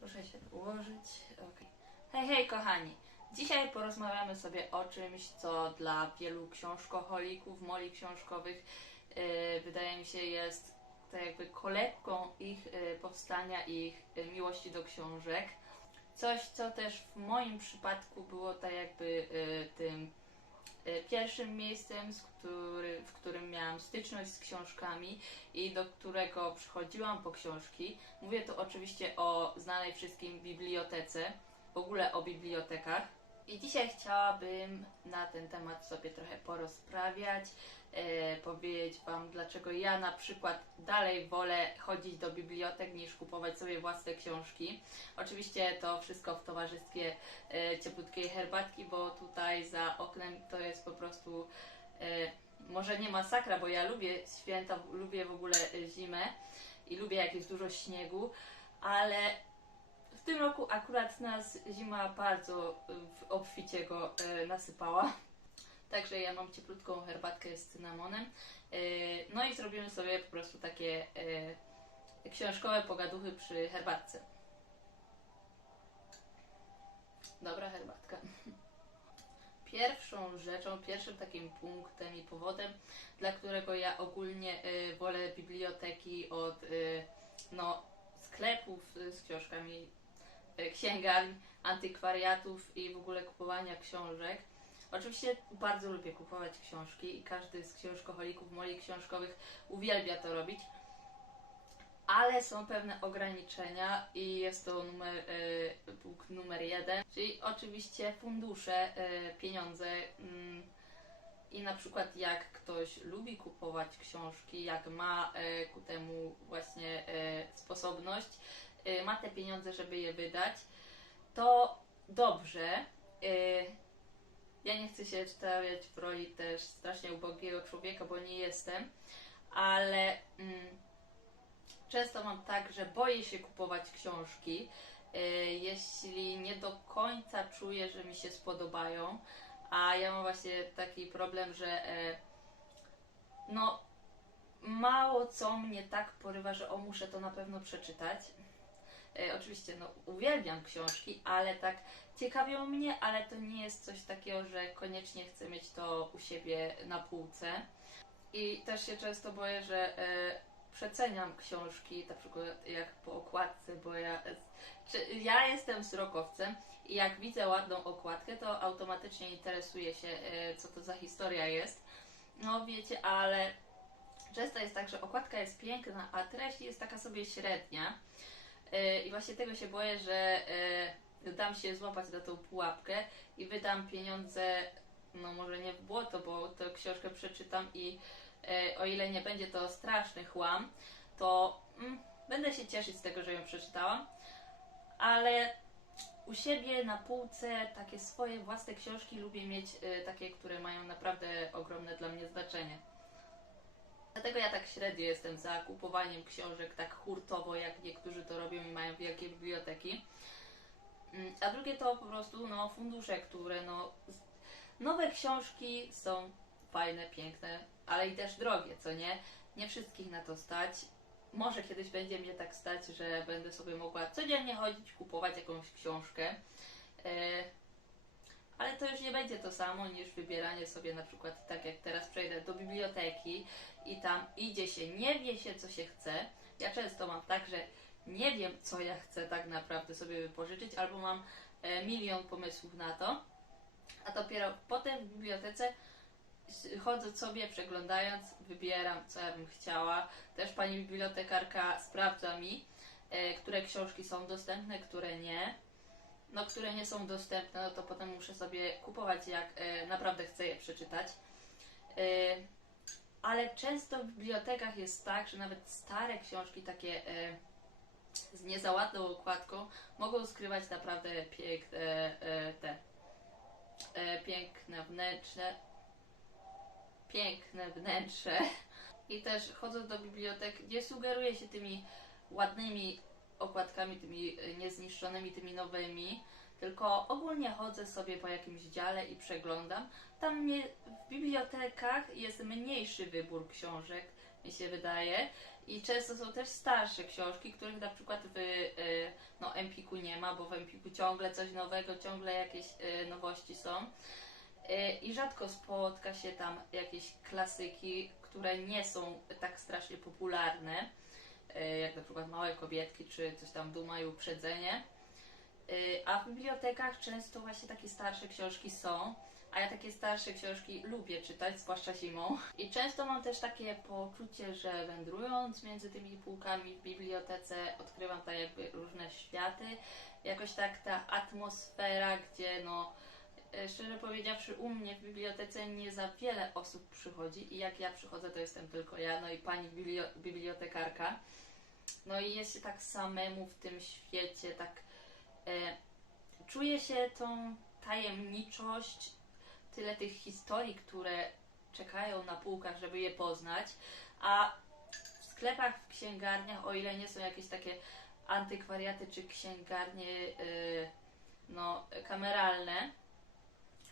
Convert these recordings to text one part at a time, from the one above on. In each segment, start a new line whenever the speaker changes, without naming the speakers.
Proszę się ułożyć. Okay. Hej, hej, kochani. Dzisiaj porozmawiamy sobie o czymś, co dla wielu książkoholików, moli książkowych, yy, wydaje mi się, jest tak jakby kolebką ich yy, powstania, ich yy, miłości do książek. Coś, co też w moim przypadku było tak jakby yy, tym pierwszym miejscem, który, w którym miałam styczność z książkami i do którego przychodziłam po książki. Mówię tu oczywiście o znanej wszystkim bibliotece, w ogóle o bibliotekach. I dzisiaj chciałabym na ten temat sobie trochę porozprawiać, e, powiedzieć Wam, dlaczego ja na przykład dalej wolę chodzić do bibliotek niż kupować sobie własne książki. Oczywiście to wszystko w towarzystwie e, cieplutkiej herbatki, bo tutaj za oknem to jest po prostu e, może nie masakra, bo ja lubię święta, lubię w ogóle e, zimę i lubię jak jest dużo śniegu, ale tym roku akurat nas zima bardzo y, obficie go e, nasypała. Także ja mam cieplutką herbatkę z cynamonem. E, no i zrobimy sobie po prostu takie książkowe pogaduchy przy herbatce. Dobra herbatka. Pierwszą rzeczą, pierwszym takim punktem i powodem, dla którego ja ogólnie y, wolę biblioteki od y, no, sklepów y, z książkami, y, księgarni, antykwariatów i w ogóle kupowania książek. Oczywiście bardzo lubię kupować książki i każdy z książkoholików, moli książkowych uwielbia to robić. Ale są pewne ograniczenia i jest to numer, y, punkt numer jeden, czyli oczywiście fundusze, y, pieniądze. mm, I na przykład jak ktoś lubi kupować książki, jak ma e, ku temu właśnie e, sposobność, e, ma te pieniądze, żeby je wydać, to dobrze. E, ja nie chcę się stawiać w roli też strasznie ubogiego człowieka, bo nie jestem, ale mm, często mam tak, że boję się kupować książki, e, jeśli nie do końca czuję, że mi się spodobają. A ja mam właśnie taki problem, że e, no mało co mnie tak porywa, że o muszę to na pewno przeczytać. E, oczywiście no uwielbiam książki, ale tak ciekawią mnie, ale to nie jest coś takiego, że koniecznie chcę mieć to u siebie na półce. I też się często boję, że e, przeceniam książki, na przykład jak po okładce, bo ja, czy, ja jestem wzrokowcem i jak widzę ładną okładkę, to automatycznie interesuję się, e, co to za historia jest. No wiecie, ale często jest tak, że okładka jest piękna, a treść jest taka sobie średnia. E, I właśnie tego się boję, że e, dam się złapać na tą pułapkę i wydam pieniądze, no może nie w błoto, bo tę książkę przeczytam i e, o ile nie będzie to straszny chłam, to mm, będę się cieszyć z tego, że ją przeczytałam, ale u siebie na półce takie swoje własne książki lubię mieć takie, które mają naprawdę ogromne dla mnie znaczenie. Dlatego ja tak średnio jestem za kupowaniem książek tak hurtowo, jak niektórzy to robią i mają wielkie biblioteki. Mm, A drugie to po prostu no, fundusze, które no, nowe książki są fajne, piękne, ale i też drogie, co nie? Nie wszystkich na to stać. Może kiedyś będzie mnie tak stać, że będę sobie mogła codziennie chodzić, kupować jakąś książkę. Ale to już nie będzie to samo niż wybieranie sobie na przykład tak jak teraz przejdę do biblioteki i tam idzie się, nie wie się co się chce. Ja często mam tak, że nie wiem co ja chcę tak naprawdę sobie wypożyczyć albo mam e, milion pomysłów na to. A dopiero potem w bibliotece chodzę sobie, przeglądając, wybieram co ja bym chciała. Też pani bibliotekarka sprawdza mi, e, które książki są dostępne, które nie no, które nie są dostępne, no to potem muszę sobie kupować, jak e, naprawdę chcę je przeczytać. E, ale często w bibliotekach jest tak, że nawet stare książki, takie e, z nie za ładną okładką, mogą skrywać naprawdę piękne te piękne wnętrze piękne wnętrze i też chodząc do bibliotek nie sugeruję się tymi ładnymi okładkami, tymi e, niezniszczonymi, tymi nowymi, tylko ogólnie chodzę sobie po jakimś dziale i przeglądam. Tam nie, w bibliotekach jest mniejszy wybór książek, mi się wydaje, I często są też starsze książki, których na przykład w y, no, Empiku nie ma, bo w Empiku ciągle coś nowego, ciągle jakieś y, nowości są. I rzadko spotka się tam jakieś klasyki, które nie są tak strasznie popularne, jak na przykład Małe Kobietki, czy coś tam Duma i Uprzedzenie. Y, A w bibliotekach często właśnie takie starsze książki są, a ja takie starsze książki lubię czytać, zwłaszcza zimą. I często mam też takie poczucie, że wędrując między tymi półkami w bibliotece, odkrywam tak jakby różne światy. Jakoś tak ta atmosfera, gdzie no, e, szczerze powiedziawszy, u mnie w bibliotece nie za wiele osób przychodzi i jak ja przychodzę, to jestem tylko ja, no i pani biblio- bibliotekarka. No i jest się tak samemu w tym świecie, tak e, czuję się tą tajemniczość, tyle tych historii, które czekają na półkach, żeby je poznać, a w sklepach, w księgarniach, o ile nie są jakieś takie antykwariaty czy księgarnie yy, no, kameralne,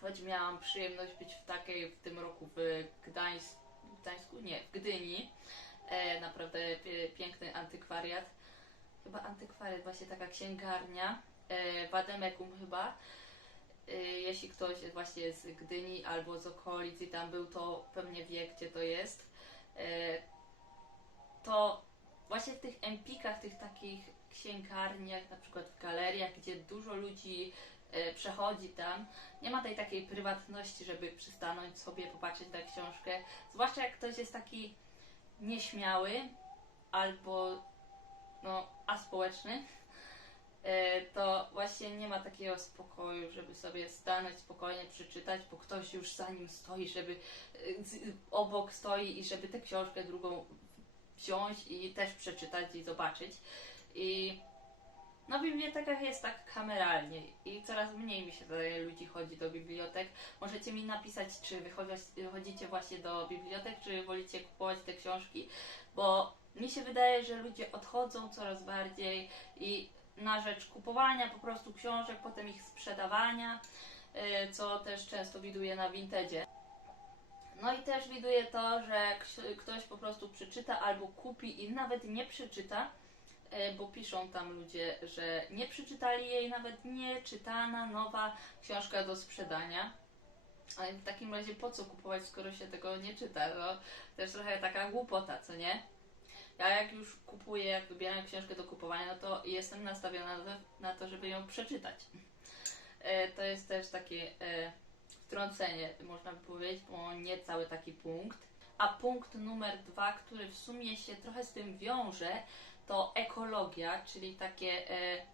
choć miałam przyjemność być w takiej w tym roku w Gdańsku, Gdańsku? Nie, w Gdyni, e, naprawdę piękny antykwariat, chyba antykwariat, właśnie taka księgarnia, e, w Ademekum chyba, Y, jeśli ktoś właśnie z Gdyni albo z okolic i tam był, to pewnie wie, gdzie to jest. Y, To właśnie w tych empikach, tych takich księgarniach, na przykład w galeriach, gdzie dużo ludzi przechodzi tam, nie ma tej takiej prywatności, żeby przystanąć sobie, popatrzeć na książkę. Zwłaszcza jak ktoś jest taki nieśmiały albo no, aspołeczny, e, to właśnie nie ma takiego spokoju, żeby sobie stanąć spokojnie, przeczytać, bo ktoś już za nim stoi, żeby obok stoi i żeby tę książkę drugą wziąć i też przeczytać i zobaczyć. I no w bibliotekach jest tak kameralnie i coraz mniej mi się wydaje ludzi chodzi do bibliotek. Możecie mi napisać, czy wychodzi- wychodzicie właśnie do bibliotek, czy wolicie kupować te książki, bo mi się wydaje, że ludzie odchodzą coraz bardziej i na rzecz kupowania po prostu książek, potem ich sprzedawania, y, co też często widuję na Vintedzie. No i też widuję to, że ktoś po prostu przeczyta albo kupi i nawet nie przeczyta, bo piszą tam ludzie, że nie przeczytali jej nawet nie czytana nowa książka do sprzedania. Ale w takim razie po co kupować, skoro się tego nie czyta? To też trochę taka głupota, co nie? Ja jak już kupuję, jak wybieram książkę do kupowania, no to jestem nastawiona na, na to, żeby ją przeczytać. E, to jest też takie e, wtrącenie, można by powiedzieć, bo nie cały taki punkt. A punkt numer dwa, który w sumie się trochę z tym wiąże, to ekologia, czyli takie e,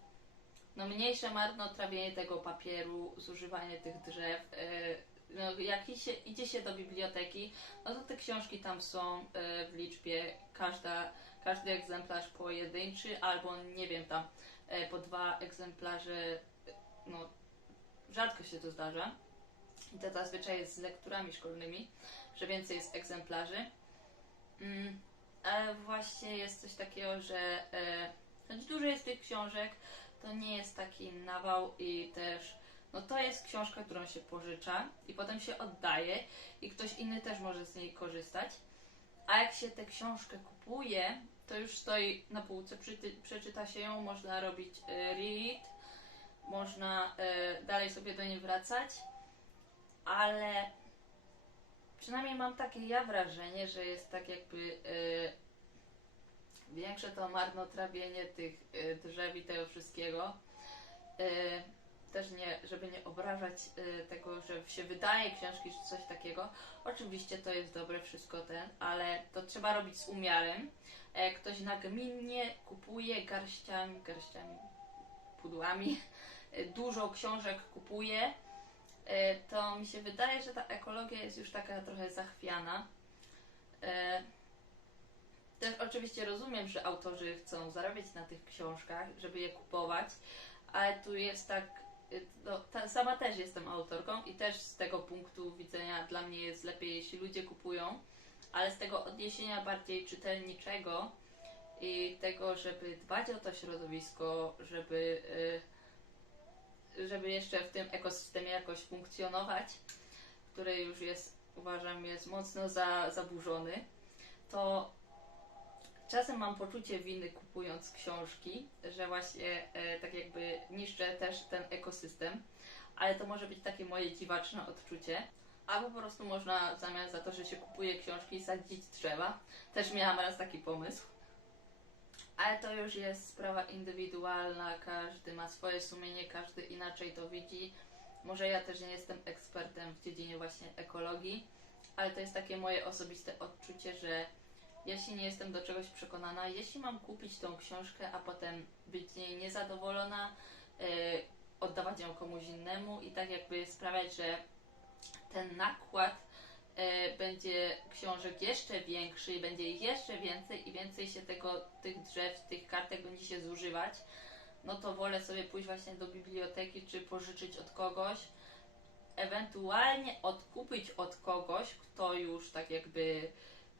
no, mniejsze marnotrawienie tego papieru, zużywanie tych drzew. E, no, jak idzie, idzie się do biblioteki, no to te książki tam są e, w liczbie, każda, każdy egzemplarz pojedynczy, albo nie wiem, tam po dwa egzemplarze, no rzadko się to zdarza. I to zazwyczaj jest z lekturami szkolnymi, że więcej jest egzemplarzy. Mm, ale właśnie jest coś takiego, że e, choć dużo jest tych książek, to nie jest taki nawał i też no to jest książka, którą się pożycza i potem się oddaje i ktoś inny też może z niej korzystać. A jak się tę książkę kupuje, to już stoi na półce, przeczyta się ją, można robić e, read, można e, dalej sobie do niej wracać, ale przynajmniej mam takie ja wrażenie, że jest tak jakby e, większe to marnotrawienie tych e, drzew i tego wszystkiego. E, też nie, żeby nie obrażać y, tego, że się wydaje książki czy coś takiego. Oczywiście to jest dobre wszystko ten, ale to trzeba robić z umiarem. Jak ktoś nagminnie kupuje garściami, garściami, pudłami, y, dużo książek kupuje, y, to mi się wydaje, że ta ekologia jest już taka trochę zachwiana. Też oczywiście rozumiem, że autorzy chcą zarabiać na tych książkach, żeby je kupować, ale tu jest tak y, no, ta, sama też jestem autorką i też z tego punktu widzenia dla mnie jest lepiej, jeśli ludzie kupują, ale z tego odniesienia bardziej czytelniczego i tego, żeby dbać o to środowisko, żeby, y, żeby jeszcze w tym ekosystemie jakoś funkcjonować, który już jest, uważam, jest mocno za, zaburzony, to czasem mam poczucie winy kupując książki, że właśnie e, tak jakby niszczę też ten ekosystem, ale to może być takie moje dziwaczne odczucie. Albo po prostu można zamiast za to, że się kupuje książki, sadzić drzewa. Też miałam raz taki pomysł. Ale to już jest sprawa indywidualna, każdy ma swoje sumienie, każdy inaczej to widzi. Może ja też nie jestem ekspertem w dziedzinie właśnie ekologii, ale to jest takie moje osobiste odczucie, że jeśli nie jestem do czegoś przekonana, jeśli mam kupić tą książkę, a potem być z niej niezadowolona, yy, oddawać ją komuś innemu i tak jakby sprawiać, że ten nakład e, będzie książek jeszcze większy i będzie ich jeszcze więcej i więcej się tego, tych drzew, tych kartek będzie się zużywać, no to wolę sobie pójść właśnie do biblioteki czy pożyczyć od kogoś, ewentualnie odkupić od kogoś, kto już tak jakby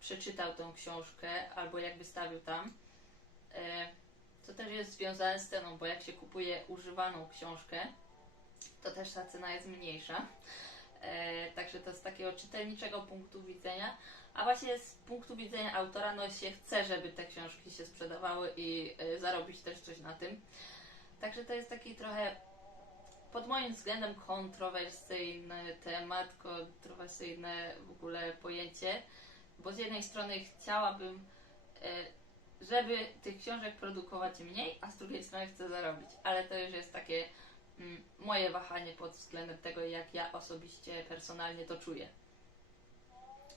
przeczytał tą książkę albo jak wystawił tam. E, to też jest związane z ceną, bo jak się kupuje używaną książkę, to też ta cena jest mniejsza. E, także to z takiego czytelniczego punktu widzenia. A właśnie z punktu widzenia autora, no się chce, żeby te książki się sprzedawały i e, zarobić też coś na tym. Także to jest taki trochę pod moim względem kontrowersyjny temat, kontrowersyjne w ogóle pojęcie, bo z jednej strony chciałabym, e, żeby tych książek produkować mniej, a z drugiej strony chcę zarobić, ale to już jest takie mm, moje wahanie pod względem tego, jak ja osobiście, personalnie to czuję.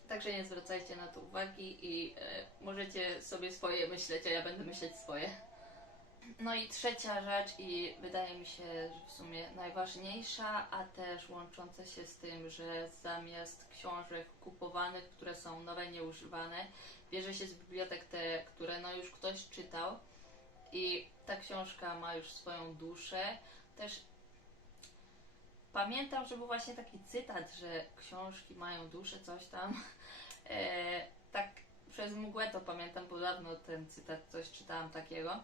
Także nie zwracajcie na to uwagi i e, możecie sobie swoje myśleć, a ja będę myśleć swoje. No i trzecia rzecz i wydaje mi się, że w sumie najważniejsza, a też łącząca się z tym, że zamiast książek kupowanych, które są nowe, nieużywane, bierze się z bibliotek te, które no już ktoś czytał i ta książka ma już swoją duszę. Też pamiętam, że był właśnie taki cytat, że książki mają duszę, coś tam. E, tak przez mgłę to pamiętam, bo ten cytat coś czytałam takiego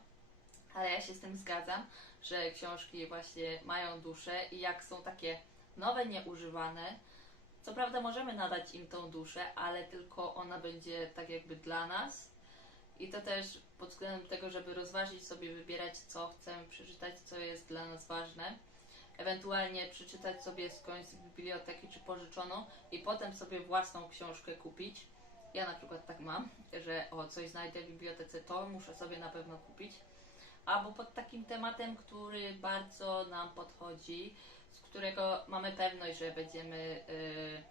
ale ja się z tym zgadzam, że książki właśnie mają duszę i jak są takie nowe, nieużywane, co prawda możemy nadać im tą duszę, ale tylko ona będzie tak jakby dla nas. I to też pod względem tego, żeby rozważyć sobie, wybierać, co chcemy przeczytać, co jest dla nas ważne. Ewentualnie przeczytać sobie skądś z biblioteki czy pożyczoną i potem sobie własną książkę kupić. Ja na przykład tak mam, że o coś znajdę w bibliotece, to muszę sobie na pewno kupić albo pod takim tematem, który bardzo nam podchodzi, z którego mamy pewność, że będziemy yy,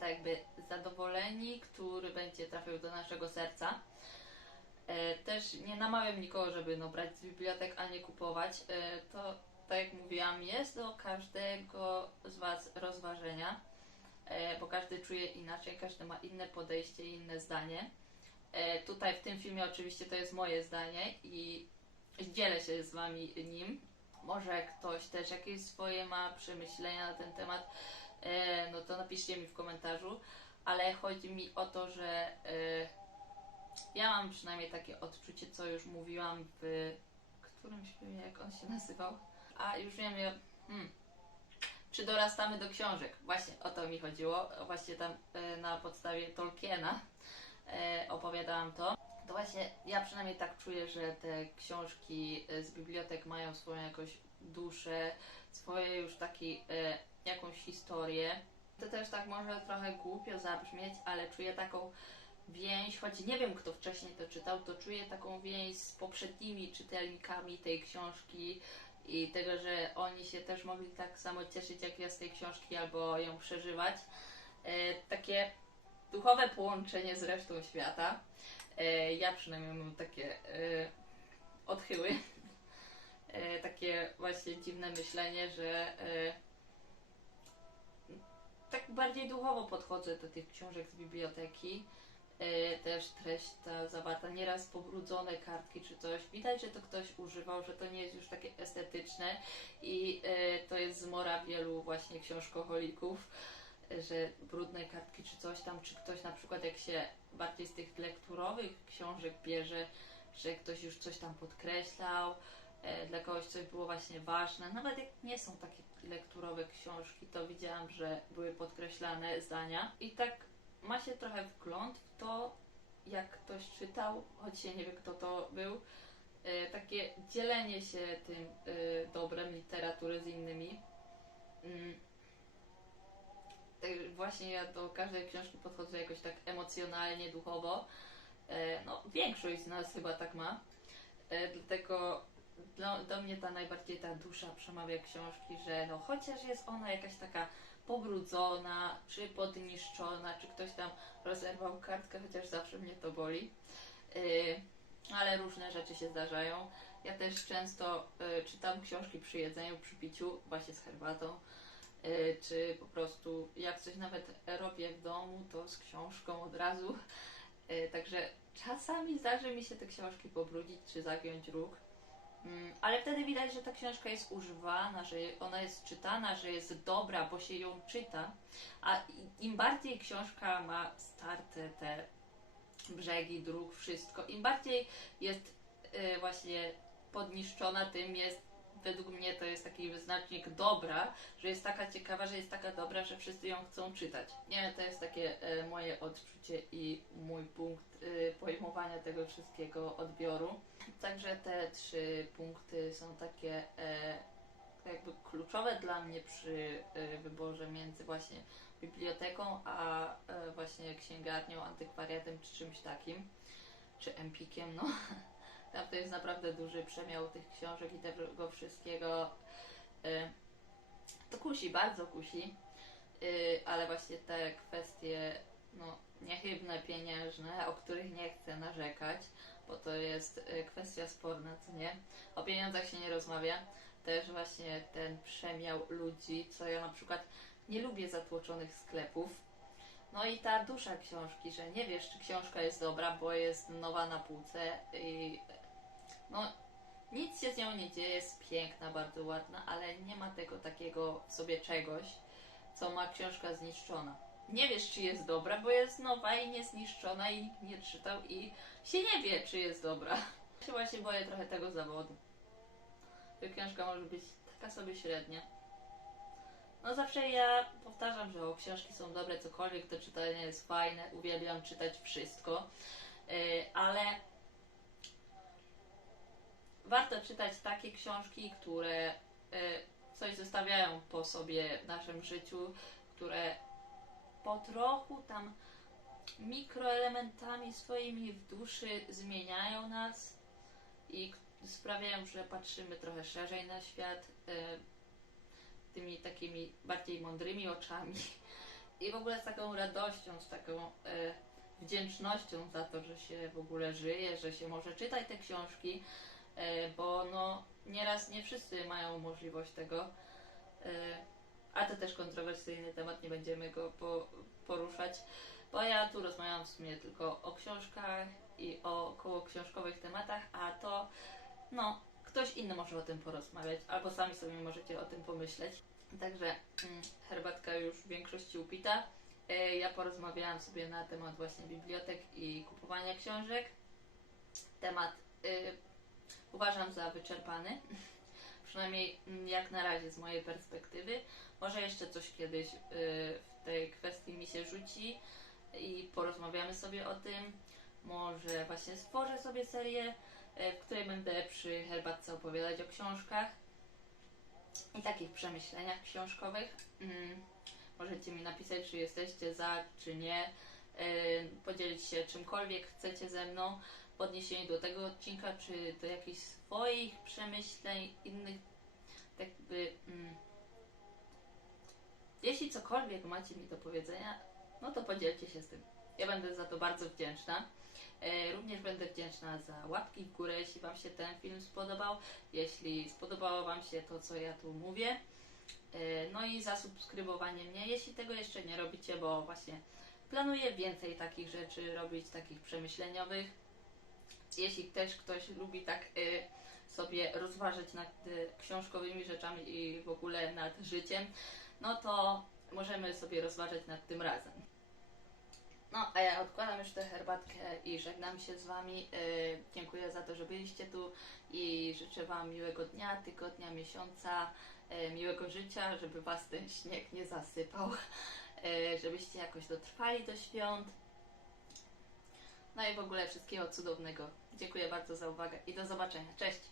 tak jakby zadowoleni, który będzie trafił do naszego serca. E, też nie namawiam nikogo, żeby no, brać z bibliotek, a nie kupować. E, to, tak jak mówiłam, jest do każdego z Was rozważenia, e, bo każdy czuje inaczej, każdy ma inne podejście, inne zdanie. E, tutaj w tym filmie oczywiście to jest moje zdanie i dzielę się z Wami nim. Może ktoś też jakieś swoje ma przemyślenia na ten temat, e, no to napiszcie mi w komentarzu, ale chodzi mi o to, że e, ja mam przynajmniej takie odczucie, co już mówiłam w którymś filmie, jak on się nazywał. A już wiem, hmm, czy dorastamy do książek? Właśnie o to mi chodziło. Właśnie tam e, na podstawie Tolkiena opowiadałam to to właśnie ja przynajmniej tak czuję, że te książki e, z bibliotek mają swoją jakąś duszę, swoje już taki e, jakąś historię. To też tak może trochę głupio zabrzmieć, ale czuję taką więź, choć nie wiem kto wcześniej to czytał, to czuję taką więź z poprzednimi czytelnikami tej książki i tego, że oni się też mogli tak samo cieszyć jak ja z tej książki albo ją przeżywać. E, takie duchowe połączenie z resztą świata. E, ja przynajmniej mam takie e, odchyły, e, takie właśnie dziwne myślenie, że tak bardziej duchowo podchodzę do tych książek z biblioteki. Też treść ta zawarta, nieraz pobrudzone kartki czy coś. Widać, że to ktoś używał, że to nie jest już takie estetyczne i to jest zmora wielu właśnie książkoholików że brudne kartki czy coś tam, czy ktoś na przykład jak się bardziej z tych lekturowych książek bierze, że ktoś już coś tam podkreślał, e, dla kogoś coś było właśnie ważne. Nawet jak nie są takie lekturowe książki, to widziałam, że były podkreślane zdania i tak ma się trochę wgląd w to, jak ktoś czytał, choć się nie wie kto to był, e, takie dzielenie się tym e, dobrem literatury z innymi. Tak właśnie ja do każdej książki podchodzę jakoś tak emocjonalnie, duchowo. E, no, większość z nas chyba tak ma. E, dlatego do, do mnie ta najbardziej ta dusza przemawia książki, że no chociaż jest ona jakaś taka pobrudzona, czy podniszczona, czy ktoś tam rozerwał kartkę, chociaż zawsze mnie to boli. Yy, ale różne rzeczy się zdarzają. Ja też często czytam książki przy jedzeniu, przy piciu, właśnie z herbatą, czy po prostu jak coś nawet robię w domu, to z książką od razu. Y, także czasami zdarzy mi się te książki pobrudzić, czy zagiąć róg. Mm, Ale wtedy widać, że ta książka jest używana, że ona jest czytana, że jest dobra, bo się ją czyta. A im bardziej książka ma starte te brzegi, dróg, wszystko, im bardziej jest y, właśnie podniszczona, tym jest według mnie to jest taki wyznacznik dobra, że jest taka ciekawa, że jest taka dobra, że wszyscy ją chcą czytać. Nie wiem, to jest takie e, moje odczucie i mój punkt e, pojmowania tego wszystkiego odbioru. Także te trzy punkty są takie e, jakby kluczowe dla mnie przy e, wyborze między właśnie biblioteką, a e, właśnie księgarnią, antykwariatem czy czymś takim, czy empikiem, no. Tam to jest naprawdę duży przemiał tych książek i tego wszystkiego. E, to kusi, bardzo kusi, E, ale właśnie te kwestie no, niechybne, pieniężne, o których nie chcę narzekać, bo to jest e, kwestia sporna, co nie? O pieniądzach się nie rozmawia. Też właśnie ten przemiał ludzi, co ja na przykład nie lubię zatłoczonych sklepów. No i ta dusza książki, że nie wiesz, czy książka jest dobra, bo jest nowa na półce i no nic się z nią nie dzieje, jest piękna, bardzo ładna, ale nie ma tego takiego w sobie czegoś, co ma książka zniszczona. Nie wiesz, czy jest dobra, bo jest nowa i niezniszczona i nikt nie czytał i się nie wie, czy jest dobra. Ja się właśnie boję trochę tego zawodu. Że książka może być taka sobie średnia. No zawsze ja powtarzam, że o, książki są dobre, cokolwiek, to czytanie jest fajne, uwielbiam czytać wszystko, Yy, ale warto czytać takie książki, które y, coś zostawiają po sobie w naszym życiu, które po trochu tam mikroelementami swoimi w duszy zmieniają nas i sprawiają, że patrzymy trochę szerzej na świat, y, tymi takimi bardziej mądrymi oczami i w ogóle z taką radością, z taką y, wdzięcznością za to, że się w ogóle żyje, że się może czytać te książki, e, bo no nieraz nie wszyscy mają możliwość tego. e, A to też kontrowersyjny temat, nie będziemy go po, poruszać, bo ja tu rozmawiam w sumie tylko o książkach i o około książkowych tematach, a to no ktoś inny może o tym porozmawiać, albo sami sobie możecie o tym pomyśleć. Także mm, herbatka już w większości upita. E, Ja porozmawiałam sobie na temat właśnie bibliotek i kupowania książek. Temat y, uważam za wyczerpany, przynajmniej mm, jak na razie z mojej perspektywy. Może jeszcze coś kiedyś y, w tej kwestii mi się rzuci i porozmawiamy sobie o tym. Może właśnie stworzę sobie serię, y, w której będę przy herbatce opowiadać o książkach i takich przemyśleniach książkowych. Mm. Możecie mi napisać, czy jesteście za, czy nie. Yy, podzielić się czymkolwiek chcecie ze mną w odniesieniu do tego odcinka, czy do jakichś swoich przemyśleń, innych, tak jakby. Mm, jeśli cokolwiek macie mi do powiedzenia, no to podzielcie się z tym. Ja będę za to bardzo wdzięczna. E, Również będę wdzięczna za łapki w górę, jeśli Wam się ten film spodobał, jeśli spodobało Wam się to, co ja tu mówię. E, No i zasubskrybowanie mnie, jeśli tego jeszcze nie robicie, bo właśnie planuję więcej takich rzeczy robić, takich przemyśleniowych. Jeśli też ktoś lubi tak y, sobie rozważać nad y, książkowymi rzeczami i w ogóle nad życiem, no to możemy sobie rozważać nad tym razem. No, a ja odkładam już tę herbatkę i żegnam się z Wami. Y, dziękuję za to, że byliście tu i życzę Wam miłego dnia, tygodnia, miesiąca, miłego życia, żeby Was ten śnieg nie zasypał, żebyście jakoś dotrwali do świąt. No i w ogóle wszystkiego cudownego. Dziękuję bardzo za uwagę i do zobaczenia. Cześć!